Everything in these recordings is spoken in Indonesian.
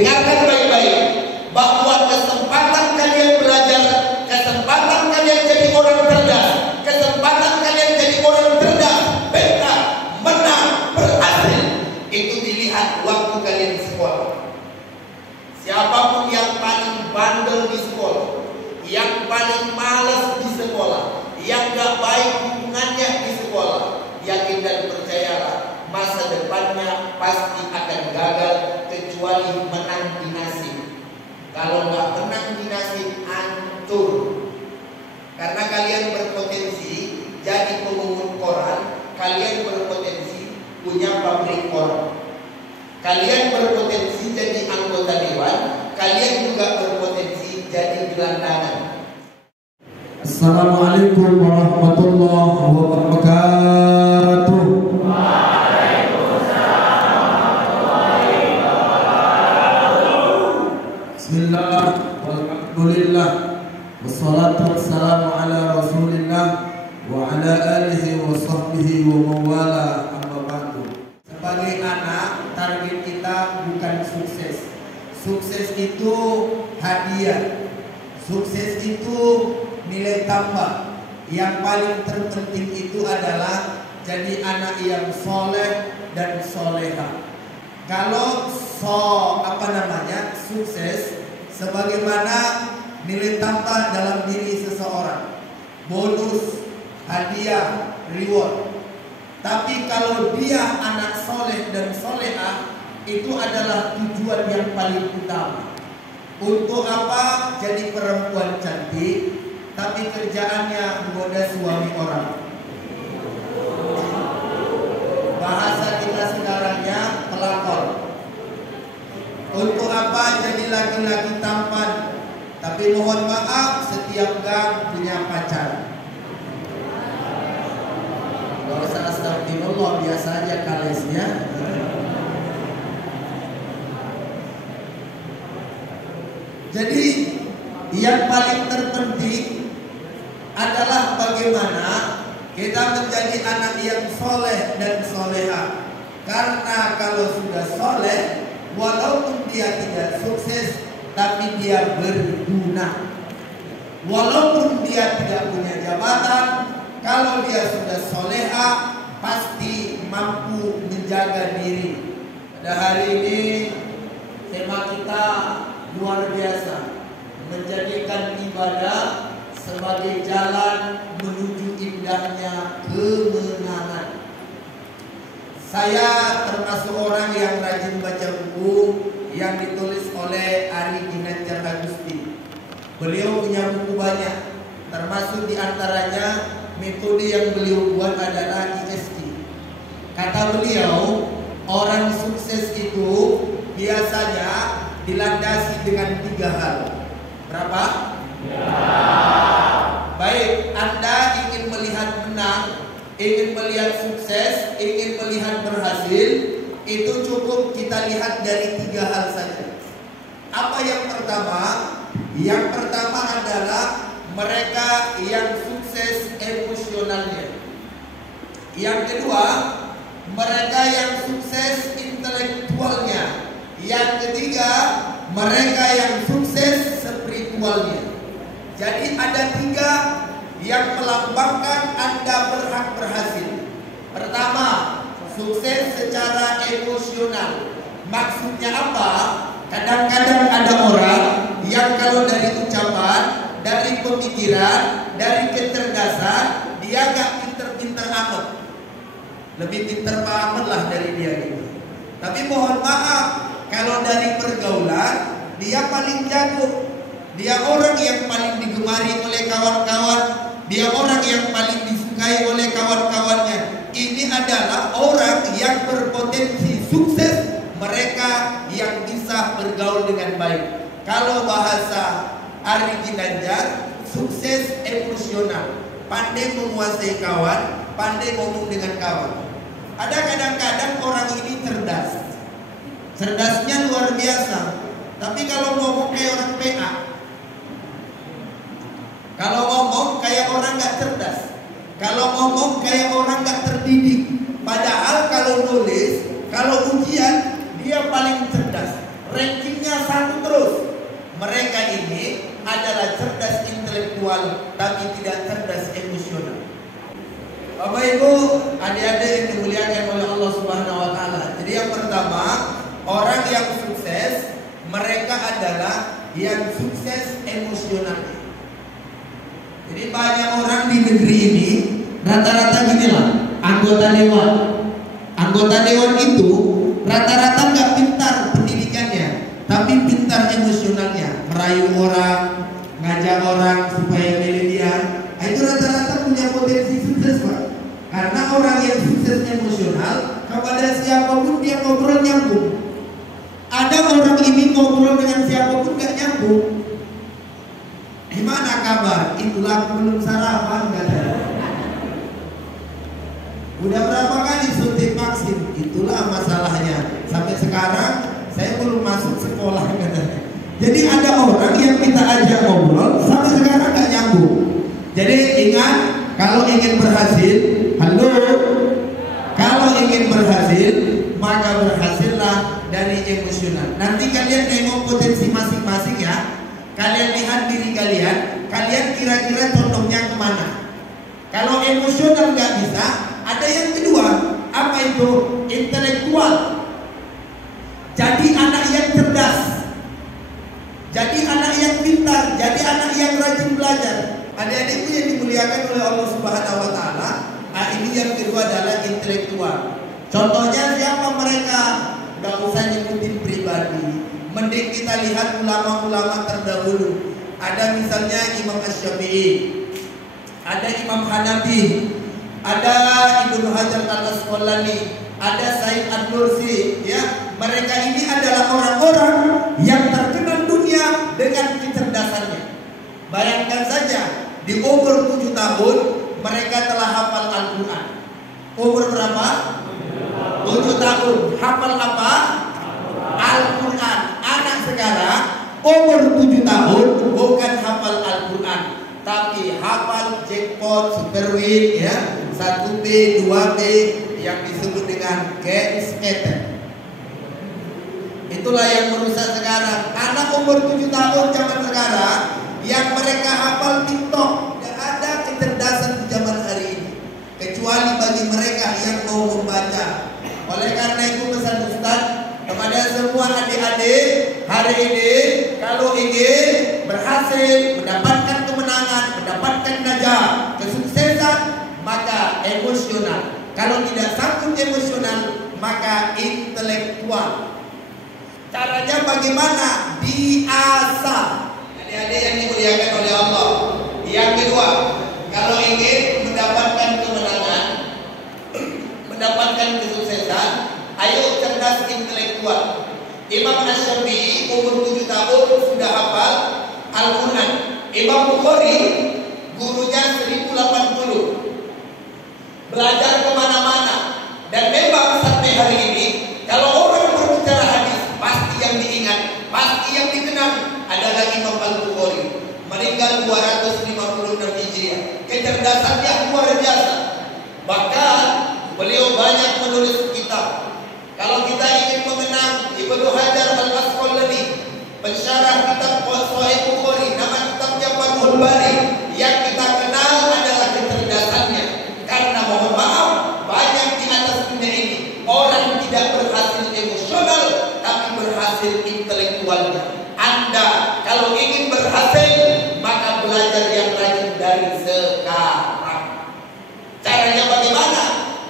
Dengarkan baik-baik, bahwa kesempatan kalian belajar, kesempatan kalian jadi orang cerdas, kesempatan kalian jadi orang cerdas, pintar, menang, berhasil, itu dilihat waktu kalian di sekolah. Siapapun yang paling bandel di sekolah, yang paling malas di sekolah, yang gak baik hubungannya di sekolah, yakin dan percayalah, masa depannya pasti akan gagal kecuali menang di nasib. Kalau nggak menang di nasib, hancur. Karena kalian berpotensi jadi pemungut koran, kalian berpotensi punya pabrik koran, kalian berpotensi jadi anggota dewan, kalian juga berpotensi jadi gelandangan. Assalamualaikum warahmatullahi wabarakatuh. Bismillah, walhamdulillah, wassalatu wassalamu ala rasulillah wa ala alihi wa sahbihi wa mawala, amma ba'du. Sebagai anak, target kita bukan sukses. Sukses itu hadiah. Sukses itu nilai tambah. Yang paling terpenting itu adalah jadi anak yang soleh dan soleha. Kalau sukses sebagaimana nilai tambah dalam diri seseorang, bonus, hadiah, reward. Tapi kalau dia anak soleh dan soleha, itu adalah tujuan yang paling utama. Untuk apa jadi perempuan cantik tapi kerjaannya menggoda suami orang? Bahasa kita sekarangnya pelakor. Untuk apa jadi laki-laki tampan tapi mohon maaf setiap gang punya pacar? Gak usah astagfirullah, biasa aja kalesnya. Jadi yang paling terpenting adalah bagaimana kita menjadi anak yang soleh dan soleha. Karena kalau sudah soleh, walaupun dia tidak sukses, tapi dia berguna. Walaupun dia tidak punya jabatan, kalau dia sudah soleha, pasti mampu menjaga diri. Pada hari ini tema kita luar biasa, menjadikan ibadah sebagai jalan menuju indahnya kemenangan. Saya termasuk orang yang rajin baca buku yang ditulis oleh Ari Ginanjar Agusti. Beliau punya buku banyak, termasuk diantaranya metode yang beliau buat adalah ISQ. Kata beliau, orang sukses itu biasanya dilandasi dengan 3 hal. Berapa? Ya. Baik, Anda ingin melihat menang, ingin melihat sukses, ingin melihat berhasil, itu cukup kita lihat dari 3 hal saja. Apa yang pertama? Yang pertama adalah mereka yang sukses emosionalnya. Yang kedua, mereka yang sukses intelektualnya. Yang ketiga, mereka yang sukses spiritualnya. Jadi ada 3 yang melambangkan Anda berhak berhasil. Pertama, sukses secara emosional. Maksudnya apa? Kadang-kadang ada orang yang kalau dari ucapan, dari pemikiran, dari kecerdasan, dia gak pinter-pinter amat. Lebih pinter Pak Ahmad lah dari dia gitu. Tapi mohon maaf, kalau dari pergaulan, dia paling jago. Dia orang yang paling digemari oleh kawan-kawan. Dia orang yang paling disukai oleh kawan-kawannya. Ini adalah orang yang berpotensi sukses. Mereka yang bisa bergaul dengan baik. Kalau bahasa Ari Ginanjar, sukses emosional. Pandai menguasai kawan, pandai ngomong dengan kawan. Ada kadang-kadang orang ini cerdas. Cerdasnya luar biasa. Tapi kalau ngomong kayak orang PA, kalau ngomong kayak orang gak cerdas, kalau ngomong kayak orang gak terdidik. Padahal kalau nulis, kalau ujian, dia paling cerdas. rankingnya 1 terus. Mereka ini adalah cerdas intelektual tapi tidak cerdas emosional. Bapak Ibu, adik-adik yang dimuliakan oleh Allah Subhanahu wa taala. Jadi yang pertama, orang yang sukses, mereka adalah yang sukses emosionalnya. Jadi banyak orang di negeri ini rata-rata gini lah, anggota dewan. Anggota dewan itu rata-rata nggak pintar pendidikannya, tapi pintar emosionalnya, merayu orang, ngajak orang supaya milih dia. Nah, itu rata-rata punya potensi sukses, Pak. Karena orang yang sukses emosional, kepada siapapun dia ngobrol nyambung. Ada orang ini ngobrol dengan siapapun gak nyambung. Gimana kabar? Itulah belum sarapan katanya. Udah berapa kali suntik vaksin? Itulah masalahnya. Sampai sekarang saya belum masuk sekolah katanya. Jadi ada orang yang kita ajak ngobrol sampai sekarang gak nyambung. Jadi ingat, kalau ingin berhasil, kalau ingin berhasil, maka berhasillah dari emosional. Nanti kalian nengok potensi masing-masing ya. Kalian lihat diri kalian, kalian kira-kira condongnya kemana. Kalau emosional nggak bisa, ada yang kedua. Apa itu? Intelektual. Jadi anak yang cerdas, jadi anak yang pintar, jadi anak yang rajin belajar. Adik-adikku yang dimuliakan oleh Allah Subhanahu wa taala, ini yang kedua adalah intelektual. Contohnya siapa mereka? Gak usah nyebutin pribadi. Mending kita lihat ulama-ulama terdahulu. Ada misalnya Imam Asy-Syafi'i, ada Imam Hanafi, ada Ibnu Hajar Al-Asqalani, ada Said An-Nursi, ya. Mereka ini adalah orang-orang yang terkenal dunia dengan kecerdasannya. Bayangkan saja, di umur 7 tahun mereka telah hafal Al-Quran. Umur berapa? 7 tahun. Hafal apa? Al-Quran. Anak sekarang umur 7 tahun bukan hafal Al-Quran, tapi hafal jackpot, super win, ya, 1B, 2B, yang disebut dengan games eter. Itulah yang merusak sekarang. Anak umur 7 tahun zaman sekarang yang mereka hafal TikTok. Tidak ada kecerdasan di zaman hari ini, kecuali bagi mereka yang mau membaca. Oleh karena itu pesan Ustaz kepada semua adik-adik hari ini, kalau ingin berhasil, mendapatkan kemenangan, mendapatkan najah, kesuksesan, maka emosional. Kalau tidak sanggup emosional, maka intelektual. Caranya bagaimana? Diasah. Adik-adik yang dimuliakan oleh Allah. Yang kedua, kalau ingin mendapatkan kemenangan, mendapatkan kesuksesan, ayo cerdas intelektual. Imam Asy-Syafi'i umur 7 tahun sudah hafal Al-Quran. Imam Bukhari gurunya 1080, belajar kemana-mana. Dan memang sampai hari ini kalau orang berbicara hadis, pasti yang diingat, pasti yang dikenal adalah Imam Al-Bukhari. Meninggal 256 Hijriah. Kecerdasannya luar biasa. Bahkan beliau banyak menulis kitab. Kalau kita ingin mengenang Ibnu Hajar Al-Asqalani, pensyarah kitab Sahih Bukhari, nama kitabnya Fathul Bari, yang kita kenal adalah kecerdasannya. Karena mohon maaf, banyak di atas dunia ini orang tidak berhasil emosional, tapi berhasil intelektualnya. Anda kalau ingin berhasil, maka belajar yang rajin dari sekarang. Caranya bagaimana?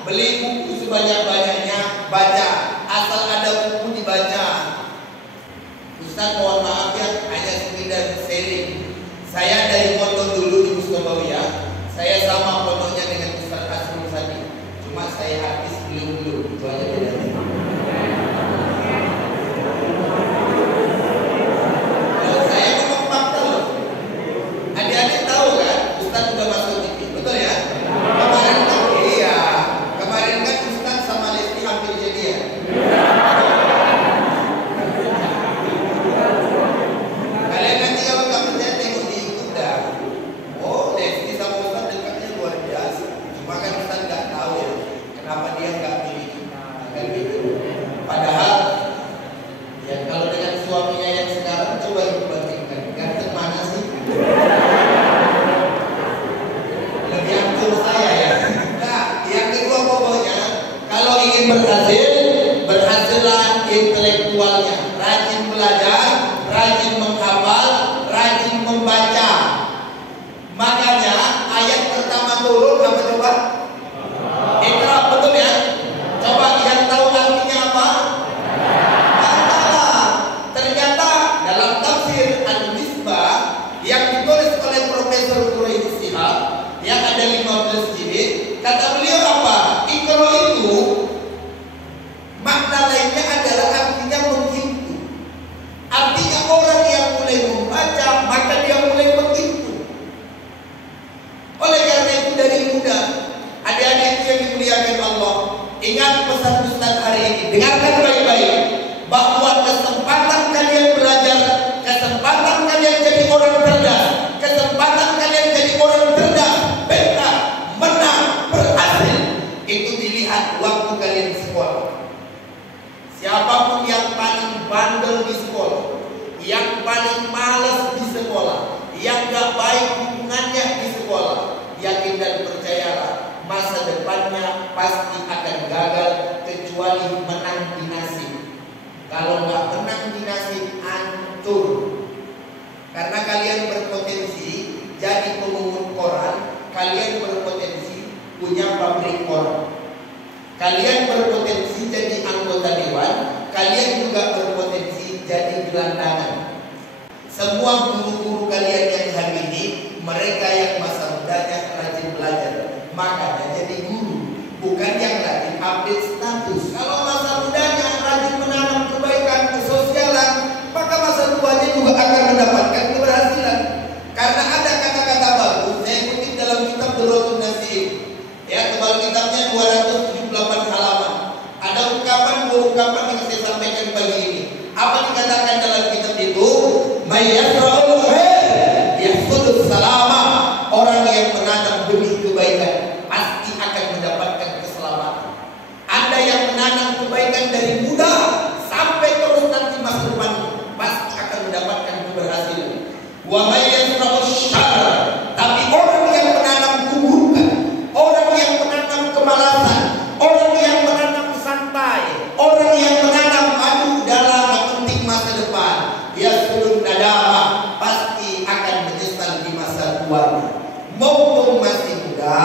Beli buku sebanyak-banyaknya, baca. Asal ada buku dibaca. Ustaz mohon maaf ya, hanya sekedar sharing. Saya dari pondok dulu di Mustafawiya. Saya sama pondoknya dengan Ustaz Asrul Sadi. Cuma saya habis belum. Itu aja bedanya. Saya ngomong fakta loh. Adik-adik tahu kan, Ustaz sudah masuk TV, betul ya? Kemarin kan Ustaz sama Lesti hampir jadian. Kalian nanti kalau nggak percaya tengok di YouTube dah. Oh, Lesti sama Ustaz dekatnya luar biasa. Cuma kan Ustaz nggak tahu ya kenapa dia spiritualnya, rajin belajar, rajin menghafal, rajin membaca. Makanya ayat pertama turun apa coba? Iqra, betul ya? Coba yang tahu artinya apa? Ternyata dalam tafsir Al-Misbah yang ditulis oleh Profesor Quraisy Shihab yang ada 15 jilid, kata beliau apa? Iqra itu makna lainnya adalah artinya menghimpun. Artinya orang yang mulai membaca maka dia mulai menghimpun. Oleh karena itu dari muda, adik-adik yang dimuliakan Allah, ingat pesan Ustaz hari ini, dengarkan baik-baik, bahwa kesempatan kalian belajar, kesempatan kalian jadi orang cerdas, kesempatan kalian jadi orang cerdas, pintar, menang, berhasil, itu dilihat waktu kalian di sekolah. Siapapun yang paling bandel di sekolah, yang paling malas di sekolah, yang gak baik hubungannya di sekolah, yakin dan percayalah, masa depannya pasti akan gagal kecuali menang di nasib. Kalau gak menang di nasib, hancur. Karena kalian berpotensi jadi pemungut koran, kalian berpotensi punya pabrik koran. Kalian berpotensi jadi anggota dewan, kalian juga berpotensi jadi gelandangan. Semua guru-guru kalian yang hari ini, mereka yang masa mudanya rajin belajar, makanya jadi guru, bukan yang rajin update status. Kalau masa mudanya rajin menanam kebaikan, kesosialan, maka masa tuanya juga akan mendapatkan keberhasilan. Karena ada kata-kata bagus, saya kutip dalam kitab Durratun Nasim. Ya, tebal kitabnya 278 halaman. Ada ungkapan yang saya sampaikan pagi ini. Apa dikatakan dalam kitab itu? Mayyasra'ul khair yahsudus salama. Orang yang menanam benih kebaikan pasti akan mendapatkan keselamatan. Anda yang menanam kebaikan dari muda sampai terus nanti masa depan pasti akan mendapatkan keberhasilan. Wa mayyasra'ul syarr, tapi orang yang menanam keburukan, orang yang menanam kemalasan, orang yang menanam santai, orang yang menanam dalam penting masa depan, dia suruh nadama, pasti akan menyesal di masa tuanya. Mumpung masih muda,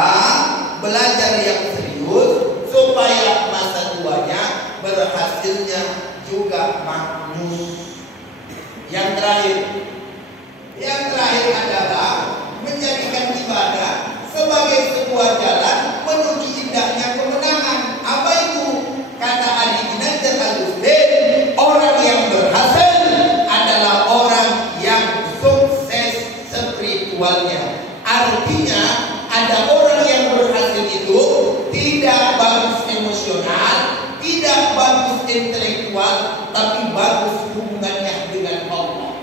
belajar yang serius supaya masa tuanya berhasilnya juga makmur. Yang terakhir adalah menjadikan ibadah sebagai sebuah jalan menuju indahnya kemenangan. Apa itu? Kata Ali bin Al-Husain, orang yang berhasil adalah orang yang sukses spiritualnya. Artinya ada orang yang berhasil itu tidak bagus emosional, tidak bagus intelektual, tapi bagus hubungannya dengan Allah.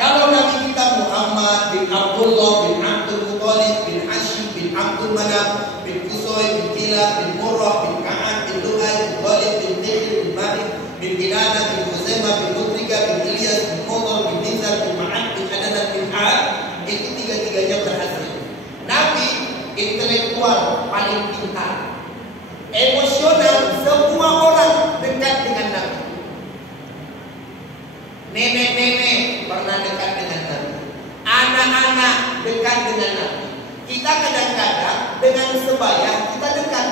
Kalau Nabi kita Muhammad bin Abdullah bin Abdul Muttalib bin Hashim bin Abdul Manaf bin Qusay bin Kilab bin Murrah bin Ka'ab bin Lu'ay bin Ghalib bin Tihir bin Malik bin Kinanah bin Huzaimah bin Mudrika bin Ilyas bin Mudar bin Nizar bin Ma'ad bin Adnan bin A'ad, itu tiga-tiganya berhasil. Nabi intelektual paling pintar, emosional semua orang dekat dengan Nabi. Nenek-nenek pernah dekat dengan Nabi, anak-anak dekat dengan Nabi. Kita kadang-kadang dengan sebaya kita dekat,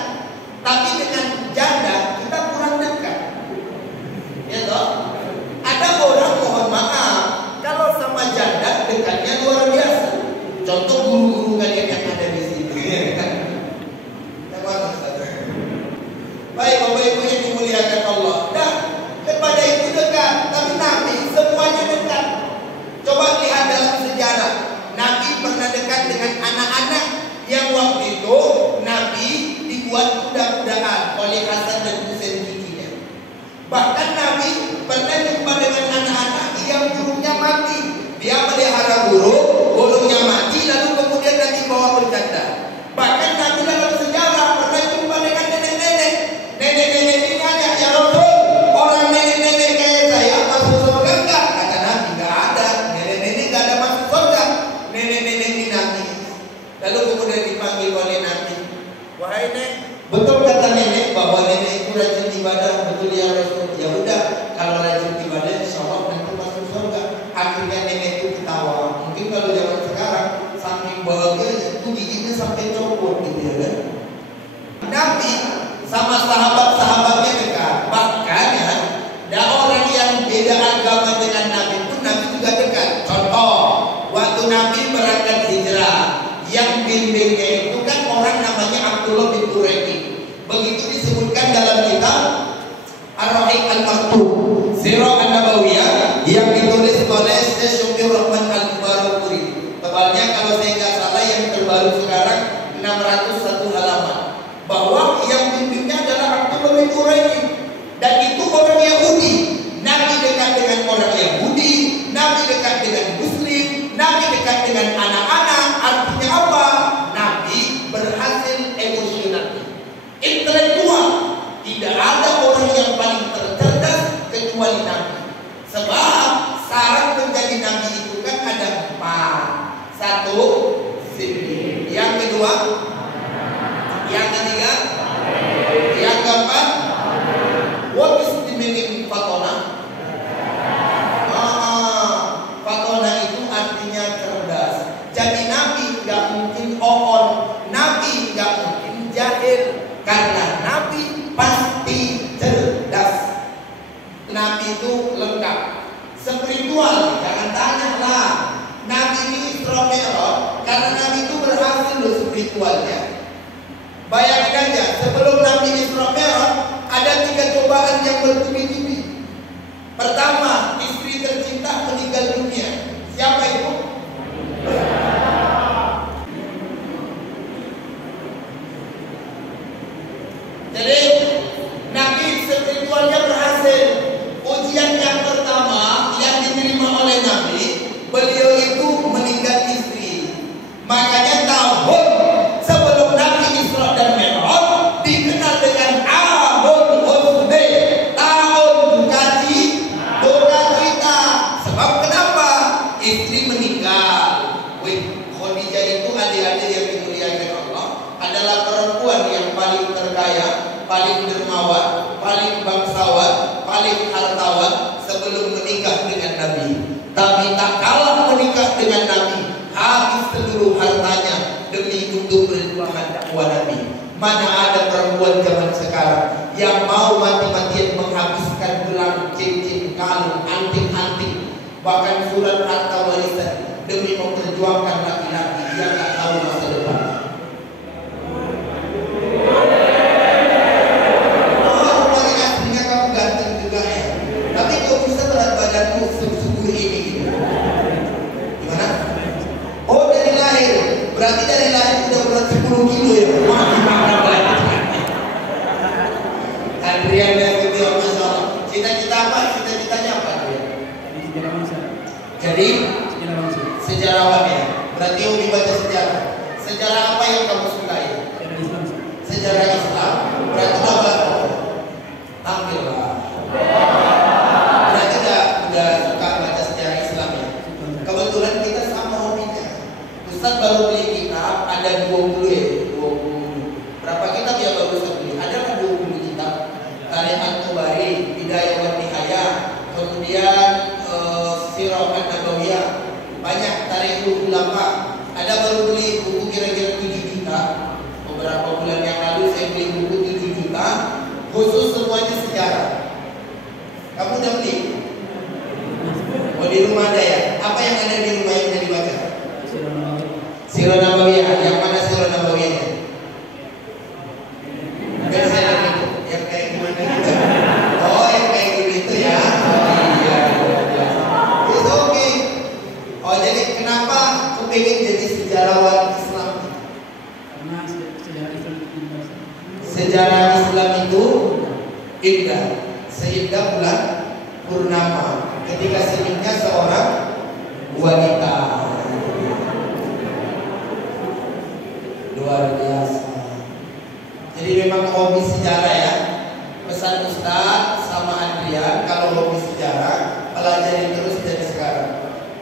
tapi dengan janda kita kurang dekat. Ya toh? Ada orang mohon maaf, kalau sama janda dekatnya luar biasa. Contoh guru-guru kalian yang ada di sini. Baik, Bapak Ibu yang dimuliakan Allah. Dan kepada itu dekat, tapi Nabi semuanya dekat. Coba lihat dalam sejarah, Nabi pernah dekat dengan anak-anak yang waktu itu Nabi dibuat kuda-kudaan oleh beda agama dengan Nabi pun Nabi juga dekat. Contoh, waktu Nabi berangkat hijrah, yang bimbingnya itu kan orang namanya Abdullah bin Quraisy. Begitu disebutkan dalam kitab Ar-Rahiq Al-Maktub, Sirah An-Nabawiyah yang ditulis oleh Syekh Syukri Rahman Al-Mubarakpuri. Tebalnya kalau saya nggak salah yang terbaru sekarang 601 halaman. Bahwa yang bimbingnya adalah Abdullah bin Quraisy, dan itu orang Yahudi. Nabi dekat dengan orang Yahudi, Nabi dekat dengan Muslim, Nabi dekat dengan anak-anak. Artinya apa? Nabi berhasil emosional, intelektual. Tidak ada orang yang paling tercerdas kecuali Nabi. Sebab syarat menjadi Nabi itu kan ada 4. 1, siddiq. Yang kedua, yang ketiga, yang keempat, what is the meaning fatona? Fatona itu artinya cerdas. Jadi Nabi nggak mungkin oon, Nabi nggak mungkin jahil, karena Nabi pasti cerdas. Nabi itu lengkap. Spiritual, jangan tanya lah. Nabi ini Isra Mi'raj, karena Nabi itu berhasil loh spiritualnya. Bayangin aja, sebelum Nabi Isra Mi'raj ada 3 cobaan yang bertubi-tubi. Pertama, istri tercinta meninggal dunia. Siapa itu? Jadi Nabi spiritualnya berhasil. Ujian yang pertama yang diterima oleh Nabi, beliau itu meninggal istri. Makanya tahun sebelum Nabi Isra dan Mi'raj dikenal dengan Amul Husni, tahun duka cita. Sebab kenapa? Istri meninggal. Khadijah itu adik-adik yang dimuliakan Allah adalah perempuan yang paling terkaya, paling dermawan, paling bangsawan, paling hartawan sebelum menikah dengan Nabi. Tapi tak kalah menikah dengan Nabi, habis seluruh hartanya demi untuk perjuangan dakwah Nabi. Mana ada perempuan zaman sekarang yang mau mati-matian menghabiskan gelang, cincin, kalung, anting-anting, bahkan surat harta warisan demi memperjuangkan laki-laki yang tak tahu masa depan. Berarti dari lahir udah berat 10 kilo ya. Wah, gimana banget. Adrian dan Tio, Masya Allah. Cita-cita apa? Cita-citanya apa? Jadi sejarawan ya. Berarti hobi baca sejarah. Sejarah apa yang kamu sukai? Sejarah Islam. Berarti apa? Tampil lah. Berarti udah suka baca sejarah Islam ya. Kebetulan kita sama hobinya. Ustaz baru beli kitab, ada 20 ya, 20. Berapa kitab ya baru Ustaz beli? Ada kan 20 kitab. Tarikh At-Tabari, Bidayah wa Nihayah, kemudian Sirah An-Nabawiyah, banyak tarikh ulama. Ada baru beli buku kira-kira 7 juta. Beberapa bulan yang lalu saya beli buku 7 juta, khusus semuanya sejarah. Kamu udah beli? Oh, di rumah ada ya? Apa yang ada di rumah yang bisa dibaca? Sirah Nabawiyah, yang mana Sirah Nabawiyahnya? Kan saya itu, yang kayak gimana gitu. Oh, yang kayak gitu ya. Oh iya. Itu oke. Oh, jadi kenapa kepingin jadi sejarawan Islam? Karena sejarah Islam itu indah. Sejarah Islam itu indah, seindah bulan purnama ketika senyumnya seorang wanita. Luar biasa. Jadi memang hobi sejarah ya. Pesan Ustaz sama Adrian, kalau hobi sejarah pelajari terus dari sekarang.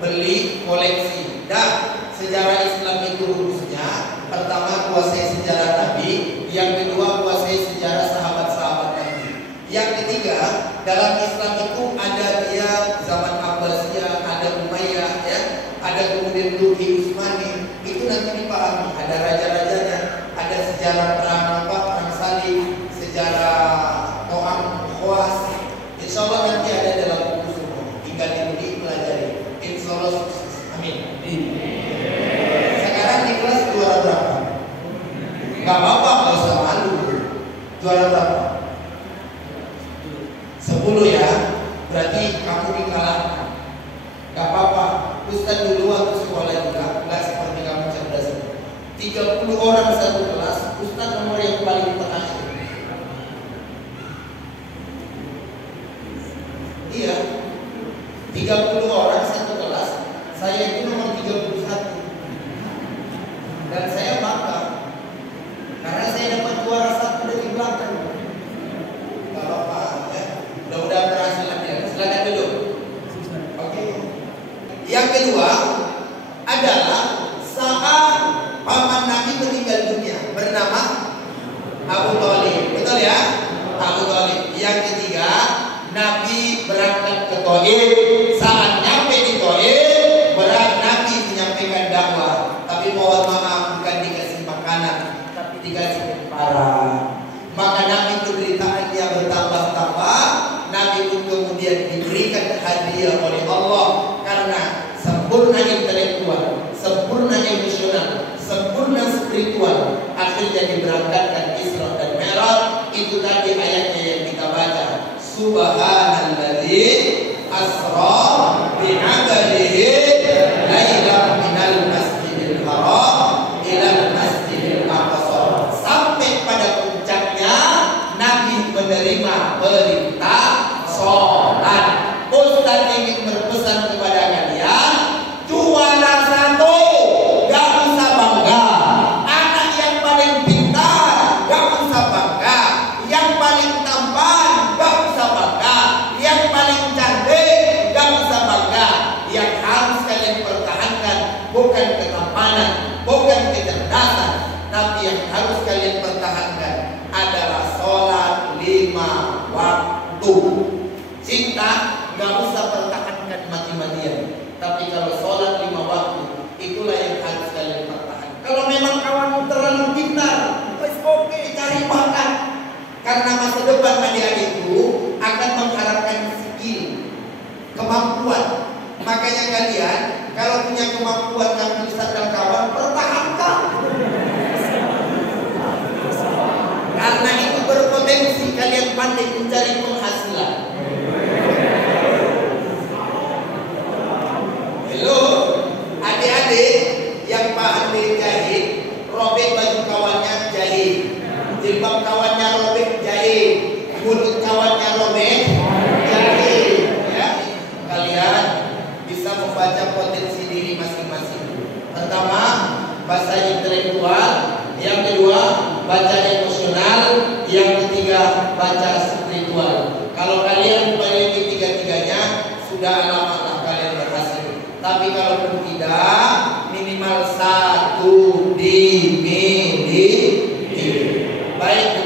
Beli, koleksi. Dan sejarah Islam itu rumusnya, pertama kuasai sejarah Nabi, yang kedua kuasai sejarah sahabat-sahabat Nabi. Yang ketiga, dalam Islam itu ada dia zaman Abbasiyah, ada Umayyah ya, ada kemudian Turki Utsmani. Itu nanti dipahami, ada raja-rajanya, ada sejarah perang salib, sejarah To'am Khawas. Insya Allah nanti ada dalam buku semua. Juara berapa? 10 ya. Berarti kamu dikalahkan. Gak apa-apa. Ustaz dulu waktu sekolah juga nggak seperti kamu cerdas. 30 orang satu kelas, Ustaz nomor yang paling terakhir. Iya, 30 orang satu kelas, saya itu nomor 31. Dan saya bangga karena saya dapat juara 1 dari belakang. Gak apa-apa ya. Mudah-mudahan berhasil ya. Silakan dulu. Oke. Yang kedua adalah saat paman Nabi meninggal dunia, bernama Abu Thalib. Betul ya? Abu Thalib. Yang ketiga, Nabi berangkat ke Thaif. Saat nyampe di Thaif, Nabi menyampaikan dakwah. Tapi mohon maaf, bukan dikasih makanan, tapi dikasih parah. Maka Nabi penderitaannya bertambah-tambah. Nabi pun kemudian diberikan hadiah oleh Allah karena sempurna intelektual, sempurna emosional, sempurna spiritual. Akhirnya diberangkatkan Isra dan Mi'raj. Itu tadi ayatnya yang kita baca. Subhanalladzi asra bi'abdihi lailan minal masjidil haram ilal masjidil aqsa. Sampai pada puncaknya Nabi menerima perintah sholat. Ustaz ingin berpesan kepada kalian, juara 1 gak usah bangga. Anak yang paling pintar gak usah bangga. Yang paling tampan gak usah bangga. Yang paling cantik gak usah bangga. Yang harus kalian pertahankan bukan ketampanan, bukan kecerdasan, tapi yang harus kalian pertahankan adalah sholat 5 waktu. Cinta gak usah pertahankan mati-matian, tapi kalau sholat 5 waktu, itulah yang harus kalian pertahankan. Kalau memang kawanmu terlalu pintar, oke, cari bakat. Karena masa depan adik-adikku akan mengharapkan skill, kemampuan. Makanya kalian kalau punya kemampuan ngambil Ustaz dan kawan, pertahankan. Karena itu berpotensi kalian pandai mencari penghasilan. Halo, adik-adik yang pandai jahit, robek baju kawannya jahit, jilbab kawannya robek jahit, mulut kawannya robek jahit. Ya, kalian bisa membaca potensi diri masing-masing. Pertama, bahasa intelektual. Yang kedua, baca emosional. Yang ketiga, baca spiritual. Kalau kalian memiliki tiga-tiganya, sudah alamatlah kalian berhasil. Tapi kalau pun tidak, minimal 1 dimiliki. Baik.